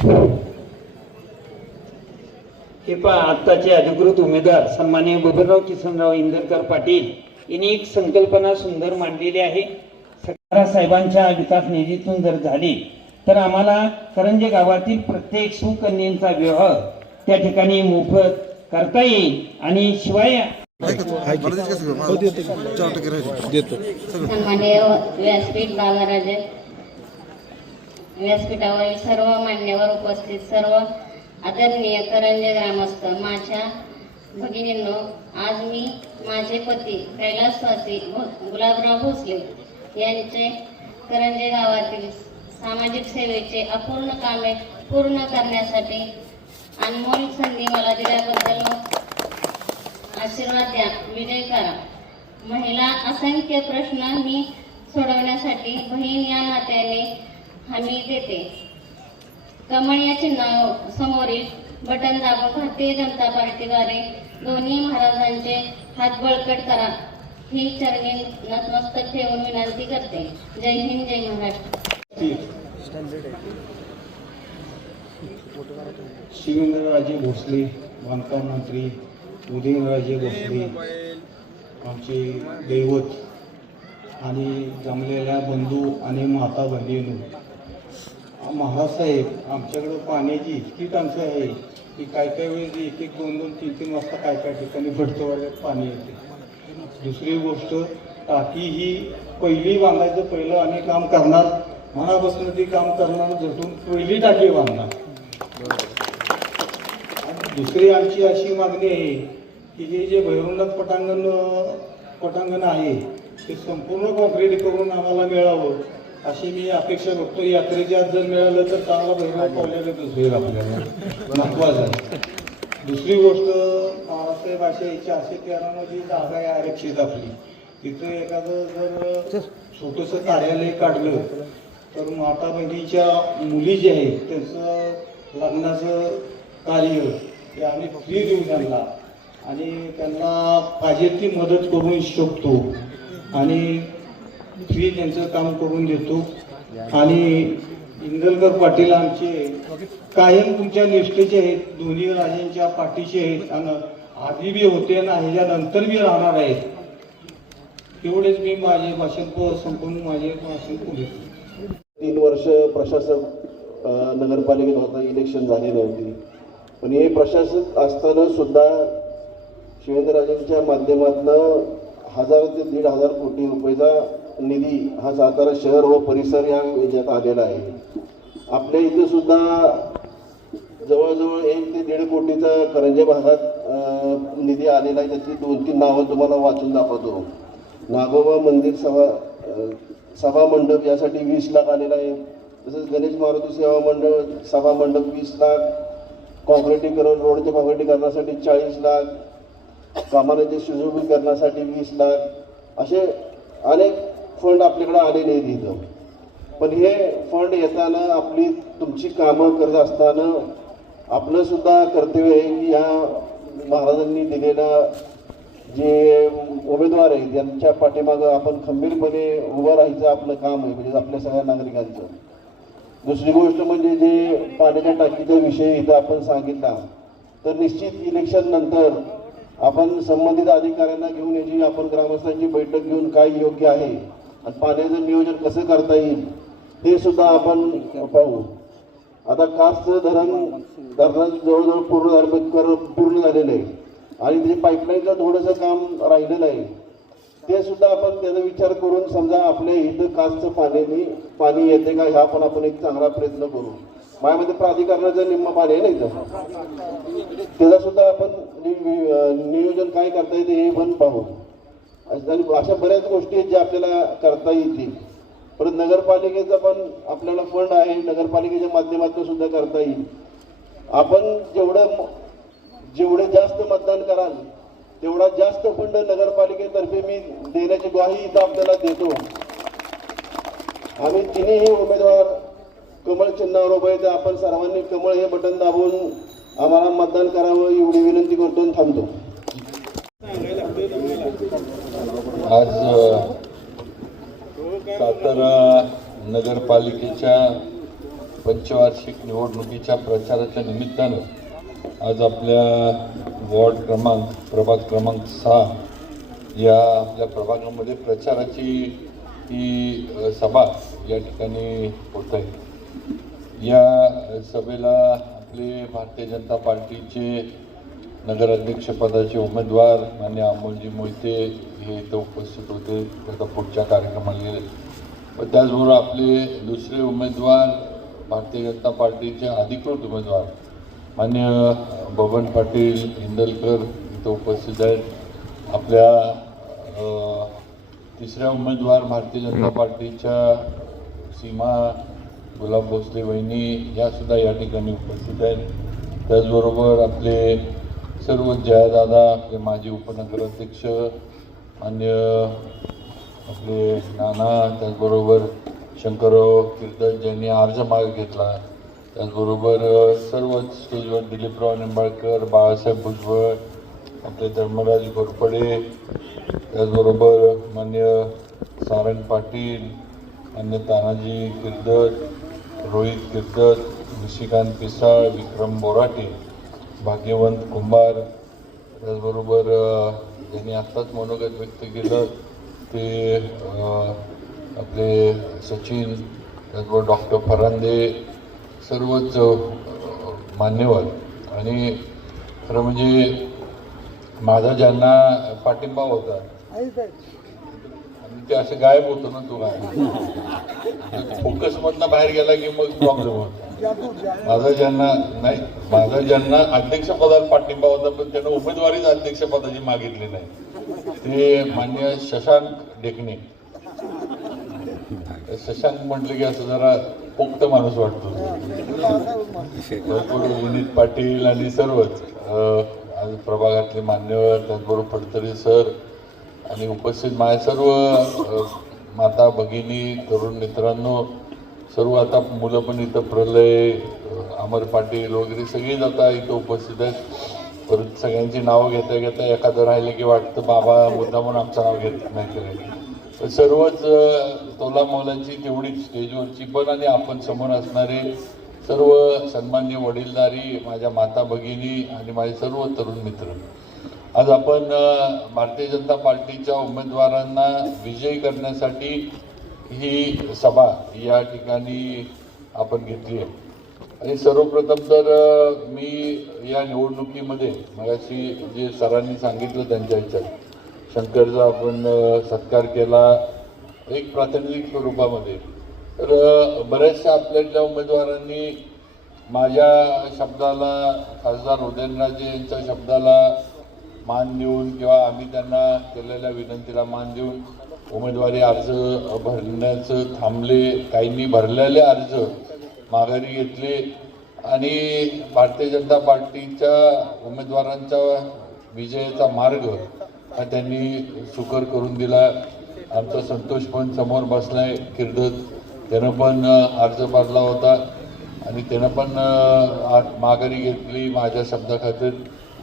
हे पहा, आत्ताचे अधिकृत उमेदवार सन्माननीय बबनराव किसनराव इंदरकर पाटील यांनी एक संकल्पना सुंदर मांडलेली आहे. सरकार साहेबांच्या विकास निधीतून जर झाली तर आम्हाला करंजे गावातील प्रत्येक सुकन्यांचा विवाह त्या ठिकाणी मोफत करता येईल आणि शिवाय सन्माननीय व्यासपीठ बालाराजे, व्यासपीठावरील सर्व मान्यवर, उपस्थित सर्व आदरणीय करंजे ग्रामस्थ, माझ्या भगिनींनो, आज मी माझे पती कैलासवासी गुलाबराव भोसले यांचे करंजे गावातील सामाजिक सेवेचे अपूर्ण कामे पूर्ण करण्यासाठी अनमोल संधी मला दिल्याबद्दल आशीर्वाद द्या, विजय करा. महिला असंख्य प्रश्न मी सोडवण्यासाठी बहीण या नात्याने हमी देते. कमळ या चिन्हावर समोरील बटन दाबून भारतीय जनता पार्टीद्वारे दोन्ही महाराजांचे हात बळकट करा ही चरणी नतमस्तक ठेवून विनंती करते. जय हिंद, जय महाराष्ट्र. शिवेंद्रराजे भोसले बांधकाम मंत्री, उदयनराजे भोसले आमचे दैवत आणि जमलेल्या बंधू आणि माता भगिनींनो, महाराज साहेब, आमच्याकडं पाण्याची इतकी टंचाई आहे की काय काय वेळेस 1-1, 2-2, 3-3 वाजता काय काय ठिकाणी भटतवाड्यात पाणी येते. दुसरी गोष्ट, टाकी ही पहिली बांधायचं, पहिलं आम्ही काम करणार, मनापासून ती काम करणार, झटून पहिली टाकी बांधणार. दुसरी आमची अशी मागणी आहे की जे भैरवनाथ पटांगण आहे ते संपूर्ण कॉन्क्रीट करून आम्हाला मिळावं अशी मी अपेक्षा करतो. यात्रेच्या जर मिळालं तर चांगला भैरव पावल्यागतच होईल, आपल्याला महत्वाचं आहे. दुसरी गोष्ट, महाराष्ट्र भाषा 413 मध्ये जागा आहे आरक्षित आपली, तिथं एखादं जर छोटंसं कार्यालय काढलं तर माता बहिणीच्या मुली जे आहेत त्यांचं लग्नाचं कार्य हे आम्ही फ्री देऊ त्यांना आणि त्यांना पाहिजे ती मदत करून शकतो आणि फ्री त्यांचं काम करून देतो. आणि इंदरकर पाटील आमचे कायम तुमच्या निष्ठेचे आहेत, दोन्ही राजांच्या पाठीचे आहेत आणि आधी बी होते आणि ह्याच्यानंतर बी राहणार आहेत. एवढेच मी माझे भाषण संपूर्ण माझे भाषण पुढे. 3 वर्ष प्रशासक नगरपालिकेत होता, इलेक्शन झाले नव्हती, पण हे प्रशासक असताना सुद्धा शिवेंद्रराजेंच्या माध्यमातून 1000 ते 1,500 कोटी रुपयाचा निधी हा सातारा शहर व परिसर या याच्यात आलेला आहे. आपल्या इथे सुद्धा जवळजवळ 1 ते 1.5 कोटीचा करंजे भागात निधी आलेला आहे. त्याची 2-3 नावं तुम्हाला वाचून दाखवतो. नागोबा मंदिर सभा मंडप यासाठी 20 लाख आलेला आहे. तसंच गणेश मारुती सेवा मंडळ सभा मंडप 20 लाख, कॉन्क्रिटीकरण रोडच्या कॉन्क्रिटीकरणासाठी 40 लाख, कामानाचे सुशोभीकरणासाठी 20 लाख, असे अनेक फंड आपल्याकडे आलेले आहेत इथं. पण हे फंड येताना आपली तुमची कामं करत असताना आपलं सुद्धा कर्तव्य आहे की ह्या महाराजांनी दिलेला जे उमेदवार आहेत त्यांच्या पाठीमागं आपण खंबीरपणे उभं राहायचं आपलं काम आहे, म्हणजे आपल्या सगळ्या नागरिकांचं. दुसरी गोष्ट म्हणजे जे पाण्याच्या टाकीचा विषय इथं आपण सांगितला, तर निश्चित इलेक्शन नंतर आपण संबंधित अधिकाऱ्यांना घेऊन याची आपण ग्रामस्थांची बैठक घेऊन काय योग्य आहे आणि पाण्याचं नियोजन कसं करता येईल हे सुद्धा आपण पाहू. आता कासचं धरण जवळजवळ पूर्ण झालेलं आहे आणि ते पाईपलाईनचं थोडंसं काम राहिलेलं आहे. ते सुद्धा आपण त्याचा विचार करून समजा आपल्या इथं कासचं पाणी येते का ह्या पण आपण एक चांगला प्रयत्न करू. माझ्यामध्ये प्राधिकरणाचं निम्म पाणी आहे ना इथं, त्याचा सुद्धा आपण नियोजन काय करता येते हे पण पाहू. अशा बऱ्याच गोष्टी आहेत ज्या आपल्याला करता येतील. परत नगरपालिकेचा पण आपल्याला फंड आहे, नगरपालिकेच्या माध्यमातून सुद्धा करता येईल. आपण जेवढे जास्त मतदान कराल तेवढा जास्त फंड नगरपालिकेतर्फे मी देण्याची ग्वाही इथं आपल्याला देतो. आम्ही तिन्ही उमेदवार कमळ चिन्हावर उभे आहेत. आपण सर्वांनी कमळ हे बटन दाबून आम्हाला मतदान करावं एवढी विनंती करतो आणि थांबतो. आज सातारा नगरपालिकेच्या पंचवार्षिक निवडणुकीच्या प्रचाराच्या निमित्तानं आज आपल्या प्रभाग क्रमांक 6 या आपल्या प्रभागामध्ये प्रचाराची ही सभा या ठिकाणी होत आहे। या सभेला आपले भारतीय जनता पार्टीचे नगराध्यक्षपदाचे उमेदवार मान्य अमोलजी मोहिते हे इथं उपस्थित होते, आता पुढच्या कार्यक्रमाला गेले। व त्याचबरोबर आपले दुसरे उमेदवार भारतीय जनता पार्टीचे अधिकृत उमेदवार मान्य बबन पाटील इंदलकर इथं उपस्थित आहेत। आपल्या तिसऱ्या उमेदवार भारतीय जनता पार्टीच्या सीमा गुलाब भोसले वहिनी यासुद्धा या ठिकाणी उपस्थित आहेत। त्याचबरोबर आपले सर्व जयादादा, आपले माजी उपनगराध्यक्ष मान्य आपले नाना, त्याचबरोबर शंकरराव कीर्तन ज्यांनी अर्ज मागे घेतला, त्याचबरोबर सर्वच स्टेजवर दिलीपराव निंबाळकर, बाळासाहेब भुजबळ, आपले धर्मराज घोरपडे, त्याचबरोबर मान्य सारंग पाटील, मान्य तानाजी कीर्तन, रोहित कीर्तन, निशिकांत पिसाळ, विक्रम बोराटे, भाग्यवंत कुंभार, त्याचबरोबर ज्यांनी आत्ताच मनोगत व्यक्त केलं ते आपले सचिन, त्याचबरोबर डॉक्टर फरांदे, सर्वच मान्यवर आणि खरं म्हणजे माझा ज्यांना पाठिंबा होता आणि ते असं गायब होतं ना, तो गायब फोकसमधनं बाहेर गेला की मग प्रॉब्लेम होता। माझा ज्यांना अध्यक्षपदाला पाठिंबा होता पण त्यांना उमेदवारीच अध्यक्षपदाची मागितली नाही, ते मान्य शशांक ढेकणे। शशांक म्हटलं की असं जरा पोक्त माणूस वाटतो। विनीत पाटील आणि सर्वच प्रभागातले मान्यवर, त्याचबरोबर फडतरे सर आणि उपस्थित माझ्या सर्व माता भगिनी, तरुण मित्रांनो, सर्व आता मुलं पण इथं प्रलय, अमर पाटील वगैरे सगळीच आता इथं उपस्थित आहेत। परत सगळ्यांची नावं घेता घेता एखादं राहिलं की वाटतं बाबा मुद्दा म्हणून आमचं नाव घेत नाही तरी सर्वच तोला मौलांची तेवढीच स्टेजवरची पण आणि आपण समोर असणारे सर्व सन्मान्य वडीलधारी माझ्या माता भगिनी आणि माझे सर्व तरुण मित्र, आज आपण भारतीय जनता पार्टीच्या उमेदवारांना विजयी करण्यासाठी ही सभा या ठिकाणी आपण घेतली आहे। आणि सर्वप्रथम तर मी या निवडणुकीमध्ये मगाशी जे सरांनी सांगितलं त्यांच्या ह्याच्यात शंकरचा आपण सत्कार केला एक प्रातिनिधिक स्वरूपामध्ये, तर बऱ्याचशा आपल्यातल्या उमेदवारांनी माझ्या शब्दाला, खासदार उदयनराजे यांच्या शब्दाला मान देऊन किंवा आम्ही त्यांना केलेल्या विनंतीला मान देऊन उमेदवारी अर्ज भरण्याचं थांबले, काहींनी भरलेले अर्ज माघारी घेतले आणि भारतीय जनता पार्टीच्या उमेदवारांचा विजयाचा मार्ग हा त्यांनी सुकर करून दिला। आमचा संतोष पण समोर बसलाय कीर्तन, त्यानं पण अर्ज भरला होता आणि त्यानं पण माघारी घेतली माझ्या शब्दाखातीर।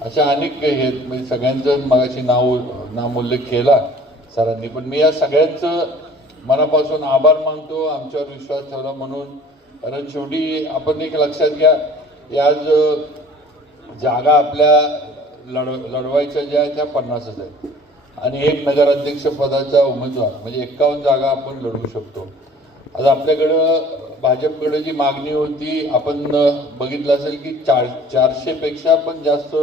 अशा अनेक काही आहेत, म्हणजे सगळ्यांचं मगाशी नामोल्लेख केला सरांनी, पण मी या सगळ्यांचं मनापासून आभार मानतो आमच्यावर विश्वास ठेवला म्हणून। कारण शेवटी आपण एक लक्षात घ्या, या जागा आपल्या लढवायच्या ज्या त्या 50च आहेत आणि एक नगराध्यक्ष पदाचा उमेदवार म्हणजे 51 जागा आपण लढवू शकतो। आज आपल्याकडं भाजपकडे जी मागणी होती आपण बघितलं असेल की 400 पेक्षा पण जास्त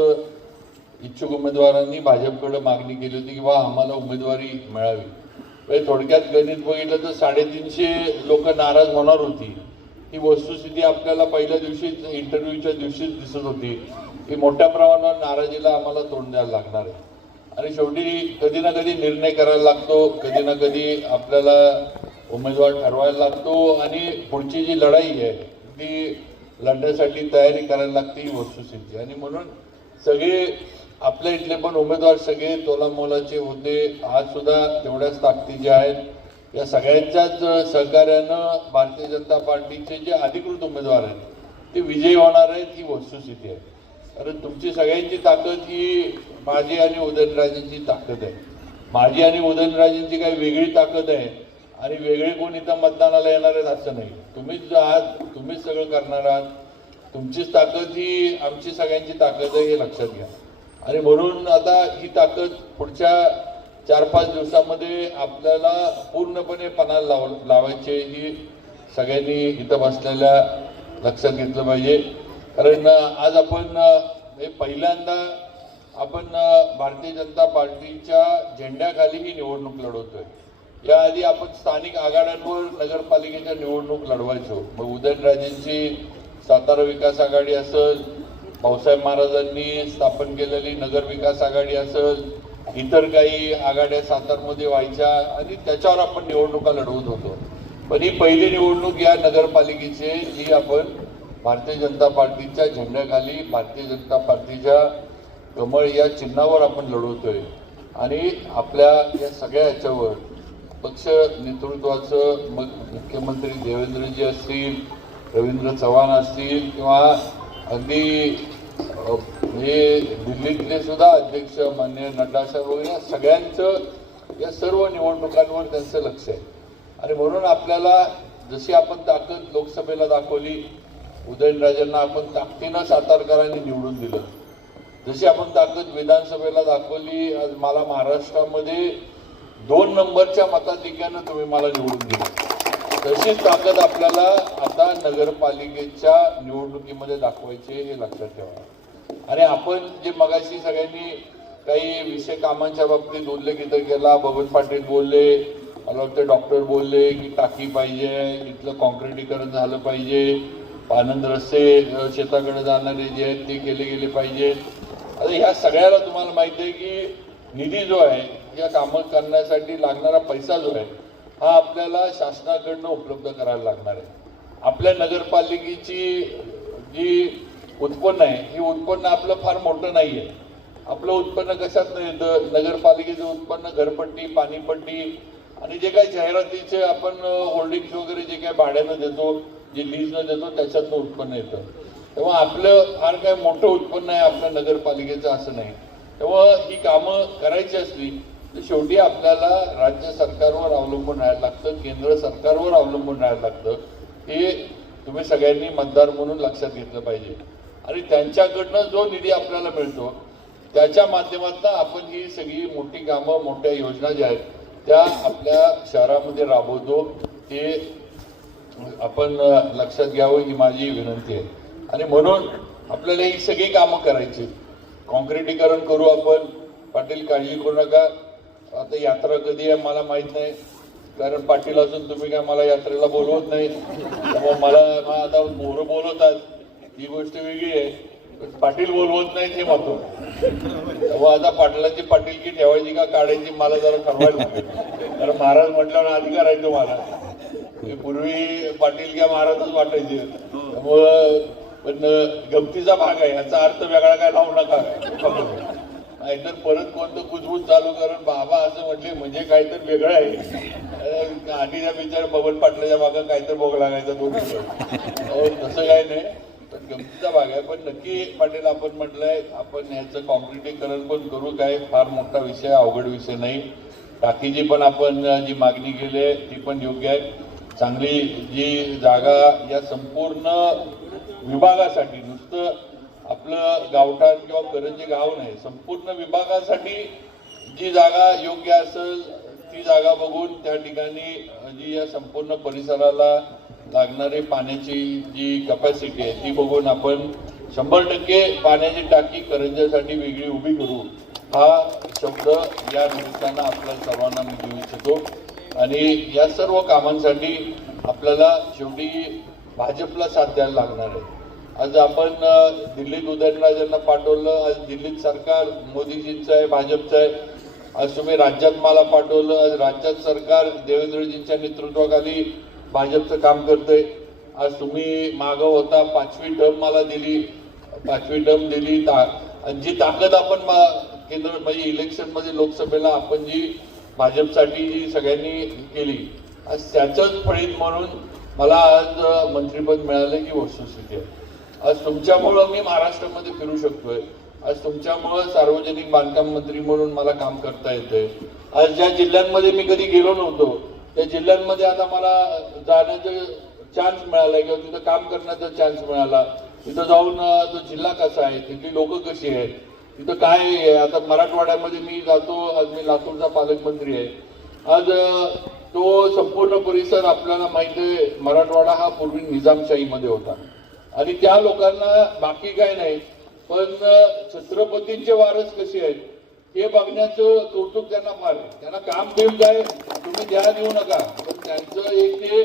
इच्छुक उमेदवारांनी भाजपकडे मागणी केली होती की बा आम्हाला उमेदवारी मिळावी। म्हणजे थोडक्यात गणित बघितलं तर 350 लोक नाराज होणार होती। ही वस्तुस्थिती आपल्याला पहिल्या दिवशीच इंटरव्ह्यूच्या दिवशीच दिसत होती की मोठ्या प्रमाणावर नाराजीला आम्हाला तोंड द्यायला लागणार आहे आणि शेवटी कधी ना कधी निर्णय करायला लागतो, कधी ना कधी आपल्याला उमेदवार ठरवायला लागतो आणि पुढची जी लढाई आहे ती लढण्यासाठी तयारी करायला लागते ही वस्तुस्थिती। आणि म्हणून सगळे आपल्या इथले पण उमेदवार सगळे तोलामोलाचे होते, आज सुद्धा तेवढ्याच ताकदीचे आहेत। या सगळ्यांच्याच सहकार्यानं भारतीय जनता पार्टीचे जे अधिकृत उमेदवार आहेत ते विजयी होणार आहेत ही वस्तुस्थिती आहे। कारण तुमची सगळ्यांची ताकद ही माझी आणि उदयनराजेंची ताकद आहे। माझी आणि उदयनराजेंची काही वेगळी ताकद आहे आणि वेगळे कोण इथं मतदानाला येणार आहेत असं नाही। तुम्हीच आहात, तुम्हीच सगळं करणार आहात. तुमचीच ताकद ही आमची सगळ्यांची ताकद आहे हे लक्षात घ्या. आणि म्हणून आता ही ताकद पुढच्या 4-5 दिवसामध्ये आपल्याला पूर्णपणे पणाला लावायची ही सगळ्यांनी इथं बसलेल्या लक्षात घेतलं पाहिजे. कारण आज आपण पहिल्यांदा आपण भारतीय जनता पार्टीच्या झेंड्याखाली ही निवडणूक लढवतोय. याआधी आपण स्थानिक आघाड्यांवर नगरपालिकेच्या निवडणूक लढवायचो. मग उदयनराजेंची सातारा विकास आघाडी असेल, भाऊसाहेब महाराजांनी स्थापन केलेली नगर विकास आघाडी असेल, इतर काही आघाड्या सातारमध्ये व्हायच्या आणि त्याच्यावर आपण निवडणुका लढवत होतो. पण ही पहिली निवडणूक या नगरपालिकेची जी आपण भारतीय जनता पार्टीच्या झेंड्याखाली भारतीय जनता पार्टीच्या कमळ या चिन्हावर आपण लढवतोय. आणि आपल्या या सगळ्या ह्याच्यावर पक्ष नेतृत्वाचं मग मुख्यमंत्री देवेंद्रजी असतील, रवींद्र चव्हाण असतील किंवा अगदी हे दिल्लीतले सुद्धा अध्यक्ष मान्य नड्डा साहेब वगैरे या सगळ्यांचं या सर्व निवडणुकांवर त्यांचं लक्ष आहे. आणि म्हणून आपल्याला जशी आपण ताकद लोकसभेला दाखवली, उदयनराजेंना आपण ताकदीनं सातारकरांनी निवडून दिलं, जशी आपण ताकद विधानसभेला दाखवली, आज मला महाराष्ट्रामध्ये 2 नंबरच्या मताधिक्यानं तुम्ही मला निवडून दिलं, तशीच ताकद आपल्याला आता नगरपालिकेच्या निवडणुकीमध्ये दाखवायची हे लक्षात ठेवा. आणि आपण जे मगाशी सगळ्यांनी काही विषय कामांच्या बाबतीत उल्लेख इथं केला, बबन पाटील बोलले, मला वाटतं डॉक्टर बोलले की टाकी पाहिजे, इथलं कॉन्क्रिटीकरण झालं पाहिजे, आनंद रस्ते शेताकडे जाणारे जे आहेत ते केले गेले पाहिजे. आता ह्या सगळ्याला तुम्हाला माहिती आहे की निधी जो आहे या कामं करण्यासाठी लागणारा पैसा जो आहे हा आपल्याला शासनाकडनं उपलब्ध करायला लागणार आहे. आपल्या नगरपालिकेची जी उत्पन्न आहे ही उत्पन्न आपलं फार मोठं नाही आहे. आपलं उत्पन्न कशात नाही येतं? नगरपालिकेचं उत्पन्न घरपट्टी, पाणीपट्टी आणि जे काही जाहिरातीचे आपण होल्डिंग्स वगैरे जे काही भाड्यानं देतो, जे लीजनं देतो त्याच्यातनं उत्पन्न येतं. तेव्हा आपलं फार काय मोठं उत्पन्न आहे आपल्या नगरपालिकेचं असं नाही. तेव्हा ही कामं करायची असली तर शेवटी आपल्याला राज्य सरकारवर अवलंबून राहायला लागतं, केंद्र सरकारवर अवलंबून राहायला लागतं. हे तुम्ही सगळ्यांनी मतदार म्हणून लक्षात घेतलं पाहिजे. आणि त्यांच्याकडनं जो निधी आपल्याला मिळतो त्याच्या माध्यमातून आपण ही सगळी मोठी कामं, मोठ्या योजना ज्या आहेत त्या आपल्या शहरामध्ये राबवतो. ते आपण लक्षात घ्यावं ही माझी विनंती आहे. आणि म्हणून आपल्याला ही सगळी कामं करायची. कॉन्क्रिटीकरण करू आपण. पाटील काळजी करू नका. आता यात्रा कधी आहे मला माहीत नाही, कारण पाटील असून तुम्ही काय मला यात्रेला बोलवत नाही. त्यामुळे मला आता मोहरं बोलवतात ही गोष्ट वेगळी आहे, पाटील बोलवत नाही हे महत्व. तेव्हा आता पाटलाची पाटीलकी ठेवायची का काढायची मला जरा ठरवायला लागेल. कारण महाराज म्हटल्यावर अधिकार आहे तुम्हाला. पूर्वी पाटील किंवा महाराजच वाटायचे. त्यामुळं पण गमतीचा भाग आहे, याचा अर्थ वेगळा काय लावू नका. नाहीतर परत कोणतं कुजबूज चालू करून बाबा असं म्हटले म्हणजे काहीतरी वेगळं आहे. आधीच्या बिचार बबन पाटलाच्या भागा काहीतरी भोग लागायचा दोन. तसं काय नाही, पण गमतीचा भाग आहे. पण नक्की पाटील आपण म्हटलंय आपण ह्याचं कॉन्क्रिटीकरण पण करू. काय फार मोठा विषय, अवघड विषय नाही. टाकीची पण आपण जी मागणी केली आहे ती पण योग्य आहे. चांगली जी जागा या संपूर्ण विभागासाठी, नुसतं आपलं गावठाण किंवा करंजी गाव नाही, संपूर्ण विभागासाठी जी जागा योग्य असेल ती जागा बघून त्या ठिकाणी जी या संपूर्ण परिसराला लागणारी पाण्याची जी कपॅसिटी आहे ती बघून आपण 100% पाण्याची टाकी करंजासाठी वेगळी उभी करू. हा शब्द या निमित्तानं आपल्या सर्वांना मी देऊ इच्छितो. आणि या सर्व कामांसाठी आपल्याला शेवटी भाजपला साथ द्यायला लागणार आहे. आज आपण दिल्लीत उदयनराजेंना पाठवलं, आज दिल्लीत सरकार मोदीजींचं आहे, भाजपचं आहे. आज तुम्ही राज्यात मला पाठवलं, आज राज्यात सरकार देवेंद्रजींच्या नेतृत्वाखाली भाजपचं काम करतंय. आज तुम्ही मागं होता 5वी टर्म मला दिली, 5वी टर्म दिली. आणि जी ताकद आपण केंद्र म्हणजे इलेक्शनमध्ये लोकसभेला आपण जी भाजपसाठी जी सगळ्यांनी केली, आज त्याचंच फळीत म्हणून मला आज मंत्रिपद मिळालं ही वस्तुस्थिती आहे. आज तुमच्यामुळं मी महाराष्ट्रामध्ये फिरू शकतोय. आज तुमच्यामुळं सार्वजनिक बांधकाम मंत्री म्हणून मला काम करता येतंय. आज ज्या जिल्ह्यांमध्ये मी कधी गेलो नव्हतो त्या जिल्ह्यांमध्ये आता मला जाण्याचं चान्स मिळाला किंवा तिथं काम करण्याचा चान्स मिळाला, तिथं जाऊन तो जिल्हा कसा आहे, तिथली लोक कशी आहेत, तिथं काय आहे. आता मराठवाड्यामध्ये मी जातो, आज मी लातूरचा पालकमंत्री आहे. आज तो संपूर्ण परिसर आपल्याला माहिती आहे, मराठवाडा हा पूर्वी निजामशाहीमध्ये होता आणि त्या लोकांना बाकी काय नाही, पण छत्रपतींचे वारस कसे आहेत हे बघण्याचं कौतुक त्यांना फार आहे. त्यांना काम बिम काय तुम्ही द्या देऊ नका, पण त्यांचं एक ते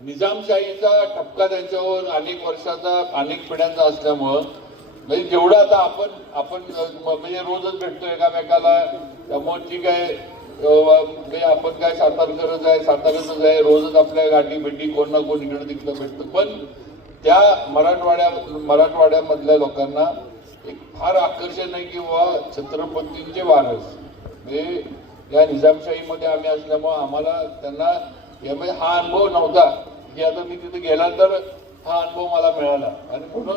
निजामशाहीचा ठपका त्यांच्यावर अनेक वर्षाचा अनेक पिढ्यांचा असल्यामुळं म्हणजे जेवढं आता आपण म्हणजे रोजच भेटतो एकामेकाला, त्यामुळे ठीक आहे म्हणजे आपण काय सातारकरच आहे, रोजच आपल्या गाठी भेटी कोण ना कोण इकडे तिकडे भेटतो. पण त्या मराठवाड्यामधल्या लोकांना एक फार आकर्षण आहे की छत्रपतींचे वारस म्हणजे या निजामशाहीमध्ये आम्ही असल्यामुळे आम्हाला त्यांना यामध्ये हा अनुभव नव्हता की आता मी तिथे गेल्यानंतर हा अनुभव मला मिळाला. आणि म्हणून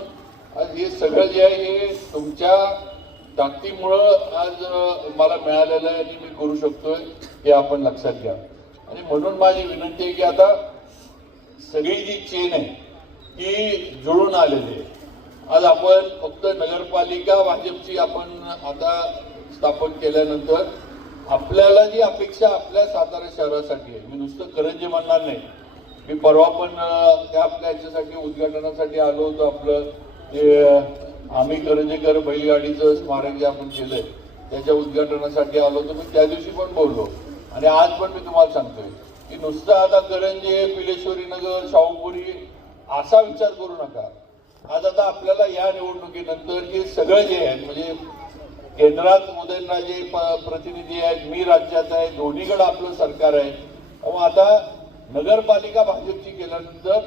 आज हे सगळं जे आहे हे तुमच्या ताकदीमुळं आज मला मिळालेलं आहे आणि मी करू शकतोय हे आपण लक्षात घ्या. आणि म्हणून माझी विनंती आहे की आता सगळी जी चेन आहे ती जुळून आलेली आहे. आज आपण फक्त नगरपालिका भाजपची आपण आता स्थापन केल्यानंतर आपल्याला जी अपेक्षा आपल्या सातारा शहरासाठी आहे, मी नुसतं करंजी म्हणणार नाही. मी परवा पण त्या आपल्या याच्यासाठी उद्घाटनासाठी आलो होतो, आपलं जे आम्ही करंजेकर बैलगाडीचं स्मारक जे आपण केलंय त्याच्या उद्घाटनासाठी आलो होतो. मी त्या दिवशी पण बोललो आणि आज पण मी तुम्हाला सांगतोय की नुसतं आता करंजे, पिलेश्वरी नगर, शाहूपुरी असा विचार करू नका. आज आता आपल्याला या निवडणुकीनंतर हे सगळं जे आहे म्हणजे केंद्रात उदयनराजे प्रतिनिधी आहेत, मी राज्यात आहे, दोन्हीकडे आपलं सरकार आहे. मग आता नगरपालिका भाजपची केल्यानंतर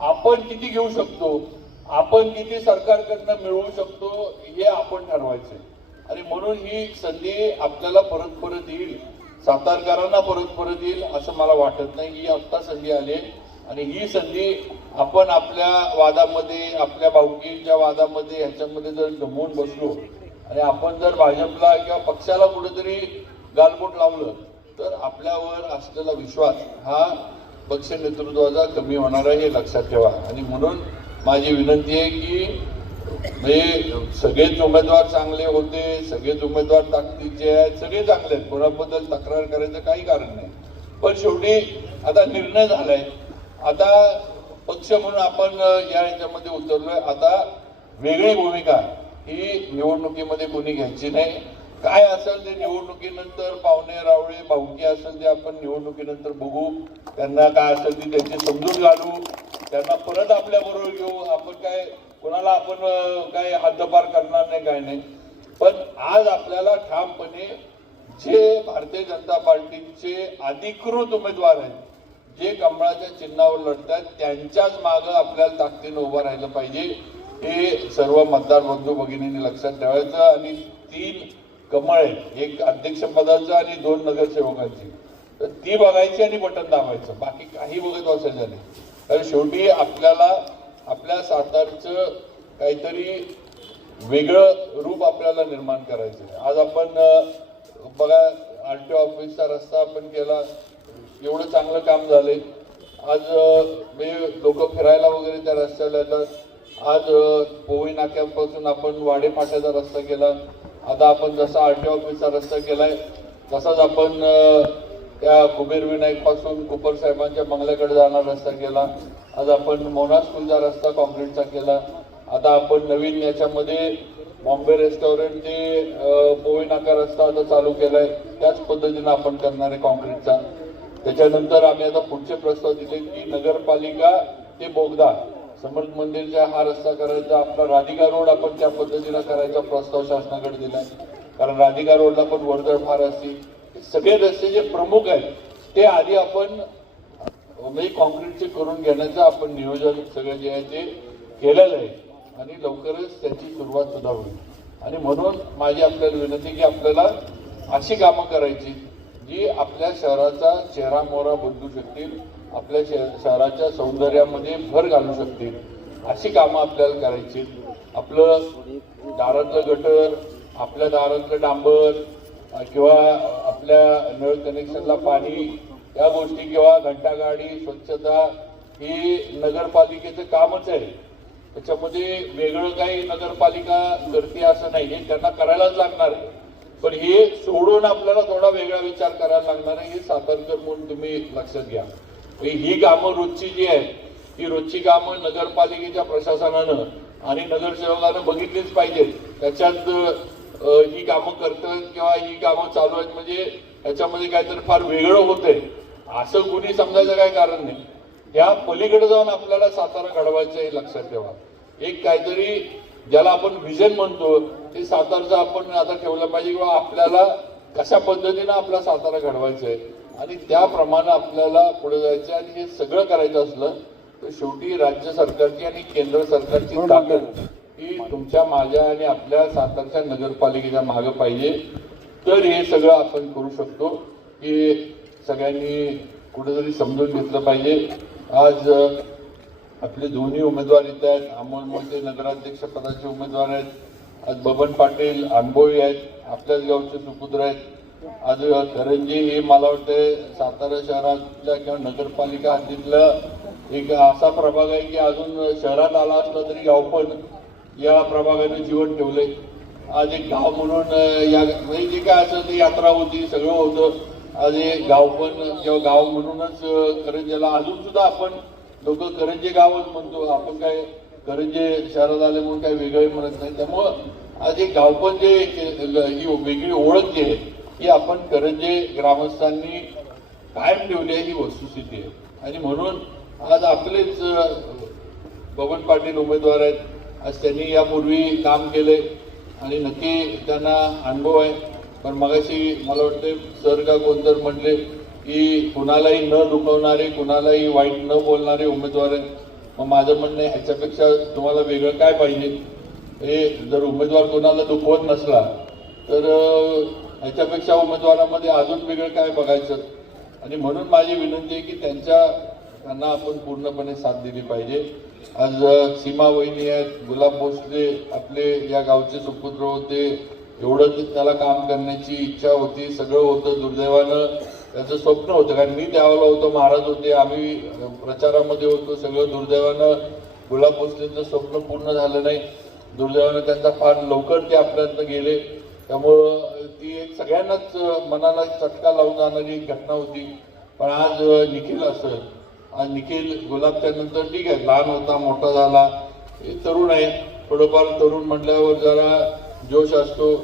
आपण किती घेऊ शकतो, आपण किती सरकारकडनं मिळवू शकतो हे आपण ठरवायचंय. आणि म्हणून ही संधी आपल्याला परत येईल, सातारकरांना परत येईल असं मला वाटत नाही. ही आत्ता संधी आली आणि ही संधी आपण आपल्या वादामध्ये, आपल्या भावकीच्या वादामध्ये ह्याच्यामध्ये जर जमवून बसलो आणि आपण जर भाजपला किंवा पक्षाला कुठेतरी गालबोट लावलं तर आपल्यावर असलेला विश्वास हा पक्ष नेतृत्वाचा कमी होणार आहे हे लक्षात ठेवा. आणि म्हणून माझी विनंती आहे की म्हणजे सगळेच उमेदवार चांगले होते, सगळेच उमेदवार ताकदीचे आहेत, सगळे चांगले आहेत, कोणाबद्दल तक्रार करायचं काही कारण नाही. पण शेवटी आता निर्णय झालाय, आता पक्ष म्हणून आपण या ह्याच्यामध्ये उतरलोय. आता वेगळी भूमिका ही निवडणुकीमध्ये कोणी घ्यायची नाही. काय असेल ते निवडणुकीनंतर पाहुणे रावळे भाऊकी असेल ते आपण निवडणुकीनंतर बघू, त्यांना काय असेल ती त्यांची समजून घालू, त्यांना परत आपल्या बरोबर घेऊ. आपण काय कोणाला आपण काय हद्दपार करणार नाही, काय नाही. पण आज आपल्याला ठामपणे जे भारतीय जनता पार्टीचे अधिकृत उमेदवार आहेत, जे कमळाच्या चिन्हावर लढतात, त्यांच्याच मागं आपल्याला ताकदीनं उभं राहिलं पाहिजे हे सर्व मतदार बंधू भगिनींनी लक्षात ठेवायचं. आणि 3 कमळ आहेत, एक अध्यक्षपदाचं आणि 2 नगरसेवकांची, तर ती बघायची आणि बटन दाबायचं, बाकी काही बघत बसायचं नाही. कारण शेवटी आपल्याला आपल्या सातारचं काहीतरी वेगळं रूप आपल्याला निर्माण करायचं आहे. आज आपण बघा RTO ऑफिसचा रस्ता आपण केला, एवढं चांगलं काम झालंय. आज लोक फिरायला वगैरे त्या रस्त्याला येतात. आज पोवई नाक्यापासून आपण वाडे फाट्याचा रस्ता केला. आता आपण जसा RTO ऑफिसचा रस्ता केलाय तसाच आपण त्या कुबेर विनायक पासून कुपर साहेबांच्या बंगल्याकडे जाणारा रस्ता केला. आज आपण मोना स्कूलचा रस्ता कॉन्क्रीटचा केला. आता आपण नवीन याच्यामध्ये बॉम्बे रेस्टॉरंट ते पोवई नाका रस्ता आता चालू केलाय, त्याच पद्धतीनं आपण करणार आहे कॉन्क्रीटचा. त्याच्यानंतर आम्ही आता पुढचे प्रस्ताव दिले की नगरपालिका ते बोगदा समर्थ मंदिरचा हा रस्ता करायचा. आपला राधिका रोड आपण त्या पद्धतीनं करायचा प्रस्ताव शासनाकडे दिलाय, कारण राधिका रोडला पण वर्दळ फार असते. सगळे रस्ते जे प्रमुख आहेत ते आधी आपण म्हणजे कॉन्क्रीटचे करून घेण्याचं आपण नियोजन सगळं जे आहे ते केलेलं आहे आणि लवकरच त्याची सुरुवात सुद्धा होईल. आणि म्हणून माझी आपल्याला विनंती की आपल्याला अशी कामं करायची जी आपल्या शहराचा चेहरा मोहरा बदलू शकतील, आपल्या शहराच्या सौंदर्यामध्ये भर घालू शकतील, अशी कामं आपल्याला करायची. आपलं दारातलं गटर, आपल्या दारातलं डांबर किंवा आपल्या नळ कनेक्शनला पाणी, या गोष्टी किंवा घंटागाडी स्वच्छता हे नगरपालिकेचं कामच आहे. त्याच्यामध्ये वेगळं काही नगरपालिका करते असं नाही, हे त्यांना करायलाच लागणार आहे. पण हे सोडून आपल्याला थोडा वेगळा विचार करायला लागणार आहे, हे सातारकर म्हणून तुम्ही लक्षात घ्या. ही कामं रोजची जी आहेत ही रोजची कामं नगरपालिकेच्या प्रशासनानं आणि नगरसेवकानं बघितलीच पाहिजेत. त्याच्यात ही कामं करतात किंवा ही कामं चालू आहेत म्हणजे त्याच्यामध्ये काहीतरी फार वेगळं होतंय असं कुणी समजायचं काही कारण नाही. या पलीकडे जाऊन आपल्याला सातारा घडवायचं हे लक्षात ठेवा. एक काहीतरी ज्याला आपण विजन म्हणतो ते सातारचं आपण आता ठेवलं पाहिजे किंवा आपल्याला कशा पद्धतीनं आपला सातारा घडवायचा आहे आणि त्याप्रमाणे आपल्याला पुढे जायचं. आणि हे सगळं करायचं असलं तर शेवटी राज्य सरकारची आणि केंद्र सरकारची ताकद ही तुमच्या माझ्या आणि आपल्या सातारच्या नगरपालिकेच्या मागे पाहिजे. तर हे सगळं आपण करू शकतो. हे सगळ्यांनी कुठेतरी समजून घेतलं पाहिजे. आज आपले दोन्ही उमेदवार इथे आहेत. अमोल मोहिते नगराध्यक्ष पदाचे उमेदवार आहेत. आज बबन पाटील अनबोळी आहेत, आपल्याच गावचे सुपुत्र आहेत. आज करंजी हे मला वाटतं सातारा शहरातल्या किंवा नगरपालिका हद्दीतला एक असा प्रभाग आहे की अजून शहरात आला असला तरी गाव पण या प्रभागाने जीवन ठेवले. आज एक गाव म्हणून या म्हणजे जे काय असं ते यात्रा होती सगळं होतं. आज हे गाव पण किंवा गाव म्हणूनच करंजीला अजून सुद्धा आपण लोक करंजी गावच म्हणतो. आपण काय करंजी शहरात आले म्हणून काही वेगळे म्हणत नाही. त्यामुळं आज एक गाव पण जे ही वेगळी ओळख जी आहे ही आपण करंजी ग्रामस्थांनी कायम ठेवली आहे ही वस्तुस्थिती आहे. आणि म्हणून आज आपलेच बबन पाटील उमेदवार आहेत. आज त्यांनी यापूर्वी काम केले आणि नक्की त्यांना अनुभव आहे. पण मगाशी मला वाटतं सर का कोणतर म्हणले की कुणालाही न दुखवणारे कुणालाही वाईट न बोलणारे उमेदवार आहेत. मग माझं म्हणणं आहे ह्याच्यापेक्षा तुम्हाला वेगळं काय पाहिजे. हे जर उमेदवार कोणाला दुखवत नसला तर ह्याच्यापेक्षा उमेदवारामध्ये अजून वेगळं काय बघायचं. आणि म्हणून माझी विनंती आहे की त्यांना आपण पूर्णपणे साथ दिली पाहिजे. आज सीमा वहिनी आहेत, गुलाब भोसले आपले या गावचे सुपुत्र होते. एवढं त्याला काम करण्याची इच्छा होती, सगळं होतं. दुर्दैवानं त्याचं स्वप्न होतं, कारण मी त्यावेळेला होतो, महाराज होते, आम्ही प्रचारामध्ये होतो. सगळं दुर्दैवानं गुलाब भोसलेंचं स्वप्न पूर्ण झालं नाही. दुर्दैवानं त्यांचा फार लवकर ते आपल्यापर्यंत गेले. त्यामुळं ती एक सगळ्यांनाच मनाला चटका लावून जाणारी एक घटना होती. पण आज निखिल असं आज निखिल गुलाबच्या नंतर ठीक आहे, लहान होता मोठा झाला, तरुण आहे. थोडंफार तरुण म्हटल्यावर जरा जोश असतो,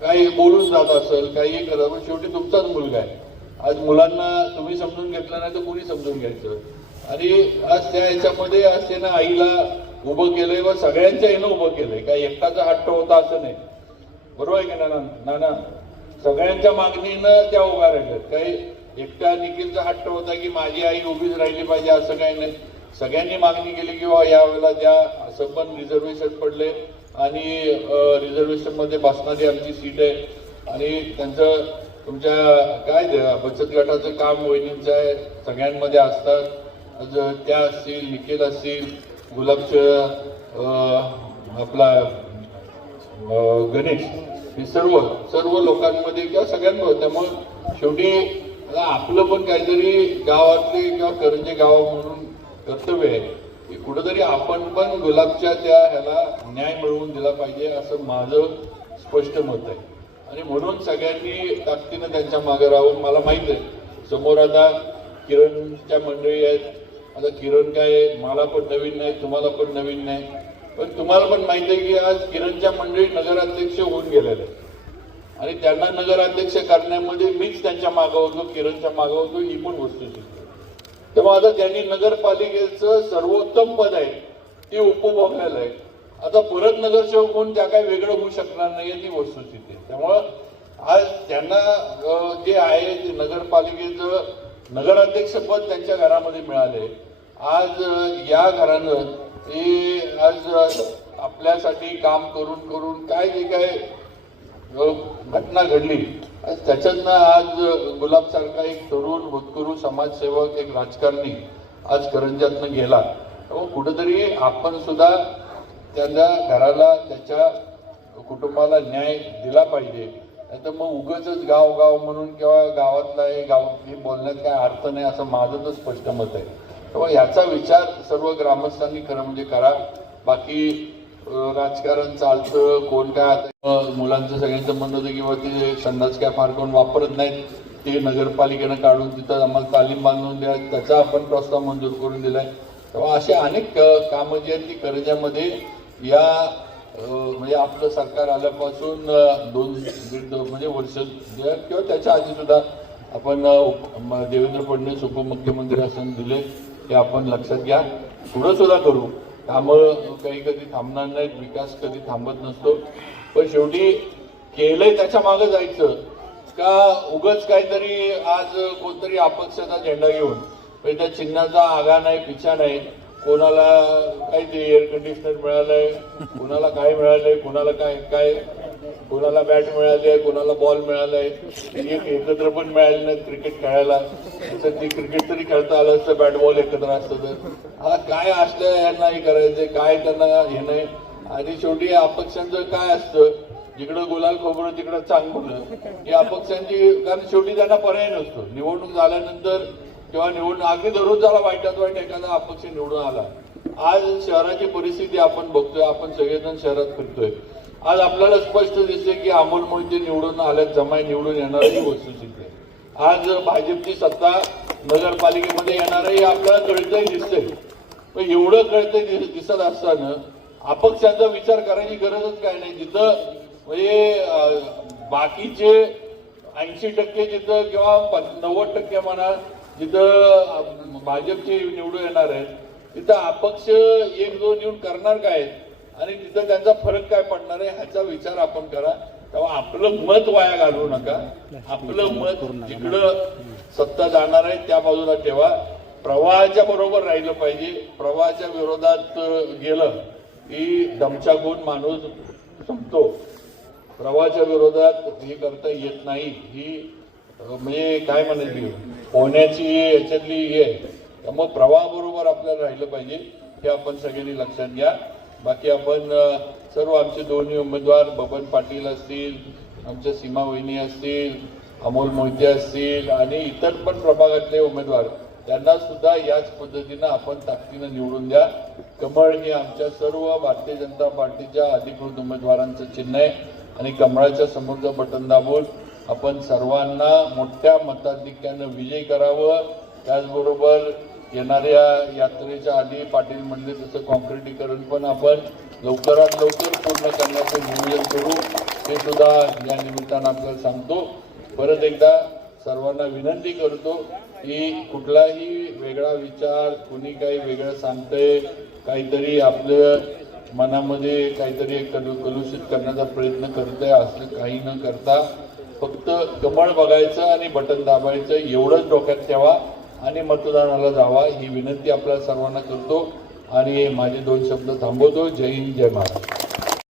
काही बोलून जात असेल काही करत, पण शेवटी तुमचाच मुलगा आहे. आज मुलांना तुम्ही समजून घेतलं नाही तर कुणी समजून घ्यायचं. आणि आज त्या याच्यामध्ये आज त्यानं आईला उभं केलंय व सगळ्यांच्या यानं उभं केलंय. काही एकटाचा हट्ट होता असं नाही. बरोबर आहे की नाना? सगळ्यांच्या मागणीनं त्या उभ्या राहिल्यात. काही एकट्या निखिलचा हट्ट होता की माझी आई उभीच राहिली पाहिजे असं काही नाही. सगळ्यांनी मागणी केली की यावेळेला द्या. असं पण रिझर्वेशन पडले आणि रिझर्वेशन मध्ये बसणारी आमची सीट आहे. आणि त्यांचं तुमच्या काय बचत गटाचं काम वहिनींचं आहे, सगळ्यांमध्ये असतात. आज त्या असतील, निखिल असतील, गुलाबचं आपला गणेश, हे सर्व लोकांमध्ये किंवा सगळ्यांमध्ये. त्यामुळे शेवटी आपलं पण काहीतरी गावातले किंवा करंजी गाव म्हणून कर्तव्य आहे की कुठंतरी आपण पण गुलाबच्या त्या ह्याला न्याय मिळवून दिला पाहिजे असं माझं स्पष्ट मत आहे. आणि म्हणून सगळ्यांनी ताकदीनं त्यांच्या मागे राहून, मला माहित आहे समोर आता किरणच्या मंडळी आहेत. आता किरण काय मला पण नवीन नाही, तुम्हाला पण नवीन नाही, पण तुम्हाला पण माहिती आहे की आज किरणच्या मंडळी नगराध्यक्ष होऊन गेलेले आहेत. आणि त्यांना नगराध्यक्ष करण्यामध्ये मीच त्यांच्या मागं होतो, किरणच्या मागं होतो, ही पण वस्तुस्थिती. तेव्हा आता त्यांनी नगरपालिकेचं सर्वोत्तम पद आहे ते उपभोगलेलं आहे. आता परत नगरसेवक म्हणून त्या काही वेगळं होऊ शकणार नाही ती वस्तुस्थिती आहे. त्यामुळं आज त्यांना जे आहे ते नगरपालिकेचं नगराध्यक्षपद त्यांच्या घरामध्ये मिळाले. आज या घरानं हे आज आपल्यासाठी काम करून करून काय जे काय घटना घडली त्याच्यातनं आज गुलाब सारखा एक तरुण होतकरू समाजसेवक एक राजकारणी आज करंजातनं गेला. तेव्हा कुठेतरी आपण सुद्धा त्यांच्या घराला त्याच्या कुटुंबाला न्याय दिला पाहिजे. नाही तर मग उगाचच गाव म्हणून किंवा गावातला हे गाव हे बोलण्यात काय अर्थ नाही असं माझं तर स्पष्ट मत आहे. तेव्हा याचा विचार सर्व ग्रामस्थांनी खरं म्हणजे करा. बाकी राजकारण चालतं, कोण काय आता मुलांचं सगळ्यांचं म्हणणं होतं किंवा ते संडास काय फार कोण वापरत नाहीत, ते नगरपालिकेनं काढून तिथं आम्हाला तालीम बांधून द्या, त्याचा आपण प्रस्ताव मंजूर करून दिलाय. तेव्हा अशी अनेक कामं जी आहेत ती करंजामध्ये या म्हणजे आपलं सरकार आल्यापासून 2-1.5 म्हणजे वर्ष किंवा त्याच्या आधी सुद्धा आपण देवेंद्र फडणवीस उपमुख्यमंत्री असताना दिले, हे आपण लक्षात घ्या. पुढं सुद्धा करू. कामं काही कधी थांबणार नाहीत, विकास कधी थांबत नसतो. पण शेवटी केलंय त्याच्या मागं जायचं का उगाच काहीतरी आज कोणतरी अपक्षाचा झेंडा घेऊन म्हणजे त्या चिन्हाचा आगा नाही, पिछा नाही, कोणाला काही ते एअर कंडिशनर मिळालंय, कोणाला काय मिळालंय, कोणाला काय काय कोणाला बॅट मिळाली आहे, कोणाला बॉल मिळालाय, एक एकत्र पण मिळाले नाही क्रिकेट खेळायला. तर ती क्रिकेट तरी खेळता आलं असतं, बॅट बॉल एकत्र असतं तर. हा काय असलं यांना हे करायचं, काय त्यांना हे नाही. आणि शेवटी अपक्षांचं काय असतं, जिकडं गुलाल खोबरं तिकडं चांगलं, ही अपक्षांची, कारण शेवटी त्यांना पर्याय नसतो. निवडणूक झाल्यानंतर किंवा निवडणूक अगदी दररोज झाला वाईटात वाईट एखादा अपक्ष निवडून आला. आज शहराची परिस्थिती आपण बघतोय, आपण सगळेजण शहरात फिरतोय. आज आपल्याला स्पष्ट दिसते की अमोल मोहिते निवडून आल्यात, जमाई निवडून येणार ही वस्तुस्थिती आहे. आज भाजपची सत्ता नगरपालिकेमध्ये येणार आहे हे आपल्याला कळतंय, दिसतंय. पण एवढं कळतंय दिसत असताना अपक्षांचा विचार करायची गरजच काय नाही. जिथं म्हणजे बाकीचे 80% जिथं किंवा 90% म्हणा जिथं भाजपचे निवडून येणार आहेत, तिथं अपक्ष 1-2 येऊन करणार काय आणि तिथं त्यांचा फरक काय पडणार आहे ह्याचा विचार आपण करा. तेव्हा आपलं मत वाया घालवू नका. आपलं मत जिकडं सत्ता जाणार आहे त्या बाजूला ठेवा. प्रवाहाच्या बरोबर राहिलं पाहिजे. प्रवाहाच्या विरोधात गेलं की दमछाकून माणूस संपतो. प्रवाहाच्या विरोधात हे करता येत नाही. ही म्हणजे काय म्हणायची पोहण्याची याच्यातली हे आहे. त्यामुळे प्रवाहाबरोबर आपल्याला राहिलं पाहिजे हे आपण सगळ्यांनी लक्षात घ्या. बाकी आपण सर्व आमचे दोन्ही उमेदवार बबन पाटील असतील, आमच्या सीमा वहिनी असतील, अमोल मोहिते असतील आणि इतर पण प्रभागातले उमेदवार, त्यांना सुद्धा याच पद्धतीनं आपण ताकदीनं निवडून द्या. कमळ हे आमच्या सर्व भारतीय जनता पार्टीच्या अधिकृत उमेदवारांचं चिन्ह आहे आणि कमळाच्या समोरचं बटन दाबून आपण सर्वांना मोठ्या मताधिक्यानं विजयी करावं. त्याचबरोबर येणाऱ्या यात्रेच्या आधी पाटील म्हणले तसं कॉन्क्रिटीकरण पण आपण लवकरात लवकर पूर्ण करण्याचं नियोजन करू, हे सुद्धा या निमित्तानं आपल्याला सांगतो. परत एकदा सर्वांना विनंती करतो की कुठलाही वेगळा विचार, कुणी काही वेगळं सांगतंय, काहीतरी आपलं मनामध्ये काहीतरी कलुषित करण्याचा प्रयत्न करतंय, असं काही न करता फक्त कमळ बघायचं आणि बटन दाबायचं एवढंच डोक्यात ठेवा आणि मतदानाला जावा, ही विनंती आपल्याला सर्वांना करतो आणि माझे 2 शब्द थांबवतो. जय हिंद, जय महाराष्ट्र.